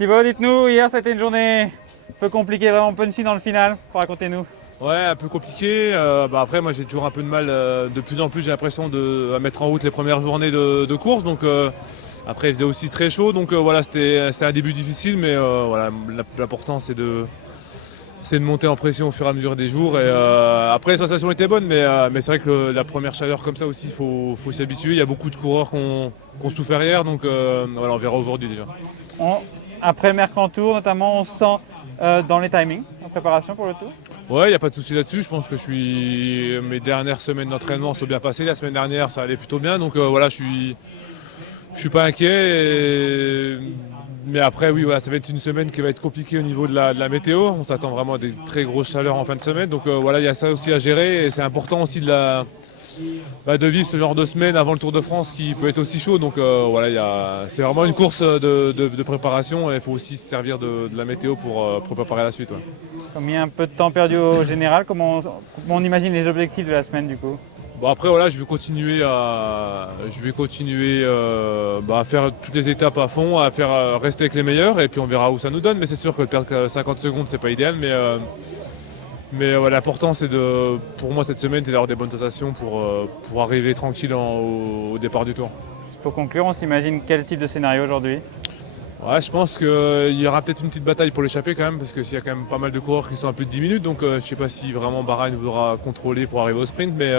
Thibaut, dites-nous, hier c'était une journée un peu compliquée, vraiment punchy dans le final. Racontez-nous. Ouais, un peu compliqué. Après, moi j'ai toujours un peu de mal. De plus en plus, j'ai l'impression à mettre en route les premières journées de course. Donc, après, il faisait aussi très chaud. Donc voilà, c'était un début difficile. Mais voilà, l'important c'est de monter en pression au fur et à mesure des jours. Et après, les sensations étaient bonnes. Mais c'est vrai que la première chaleur comme ça aussi, il faut s'y habituer. Il y a beaucoup de coureurs qui ont souffert hier. Donc voilà, on verra aujourd'hui déjà. Après le Mercantour, notamment, on sent dans les timings en préparation pour le tour. Ouais, il n'y a pas de souci là-dessus. Je pense que mes dernières semaines d'entraînement sont bien passées. La semaine dernière, ça allait plutôt bien. Donc voilà, je suis pas inquiet. Mais après, oui, voilà, ça va être une semaine qui va être compliquée au niveau de la météo. On s'attend vraiment à des très grosses chaleurs en fin de semaine. Donc voilà, il y a ça aussi à gérer. Et c'est important aussi de vivre ce genre de semaine avant le Tour de France qui peut être aussi chaud. Donc voilà, c'est vraiment une course de préparation et il faut aussi se servir de la météo pour préparer la suite. Ouais. Comme il y a un peu de temps perdu au général, comment on imagine les objectifs de la semaine du coup? Bon après voilà, je vais continuer à faire toutes les étapes à fond, à faire rester avec les meilleurs et puis on verra où ça nous donne. Mais c'est sûr que perdre 50 secondes c'est pas idéal, mais l'important c'est pour moi cette semaine c'est d'avoir des bonnes sensations pour arriver tranquille au départ du tour. Pour conclure, on s'imagine quel type de scénario aujourd'hui? Ouais, je pense qu'il y aura peut-être une petite bataille pour l'échapper quand même, parce qu'il y a quand même pas mal de coureurs qui sont à plus de 10 minutes, donc je sais pas si vraiment Bahreïn voudra contrôler pour arriver au sprint, mais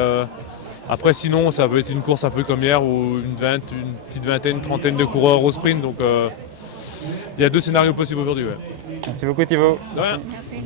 après sinon ça peut être une course un peu comme hier où une petite vingtaine, une trentaine de coureurs au sprint, donc il y a deux scénarios possibles aujourd'hui. Ouais. Merci beaucoup Thibaut. De rien. Merci.